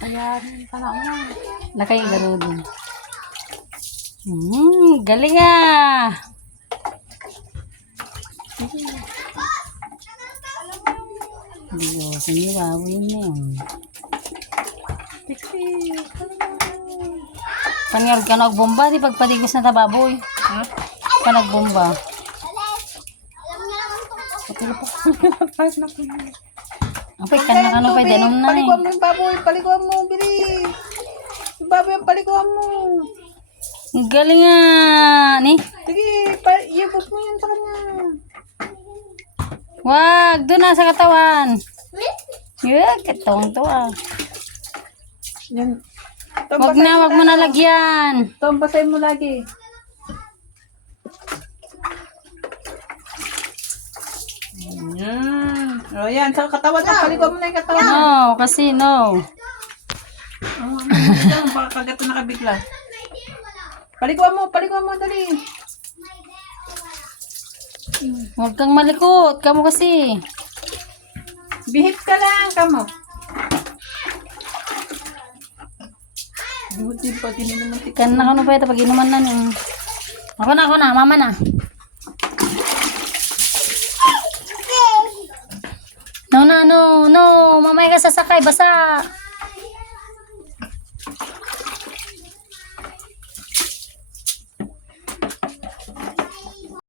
Kaya, tanong mo. Lakay garo din. Galing ah. Diyos, hindi wawin mo. Tiki. Panyag ka nagbomba, di pagpatigos na tababoy. Ha? Ka nagbomba. Kahit na po yun. Apay, kanang pa, denom na eh. Palikuan mo yung baboy. Palikuan mo, bili. Yung baboy ang palikuan mo. Galing ah. Ni? Sige, iabot mo yun sa kanya. Wag, doon na sa katawan. Yeah, katawang to ah. Yan. Wag mo na lagyan. Ito, basahin mo lagi. Yan. O yan, sa katawan na. Palikuan mo na yung katawan. No, kasi no. Baka kagat na nakabigla. Palikuan mo, dali. Huwag kang malikot. Kamu kasi. Bihip ka lang, kamo. Buti pa, naman Kan na kano pa ito pag inuman na niyo. Ako na, mama na. No, mamaya ka sasakay, basa.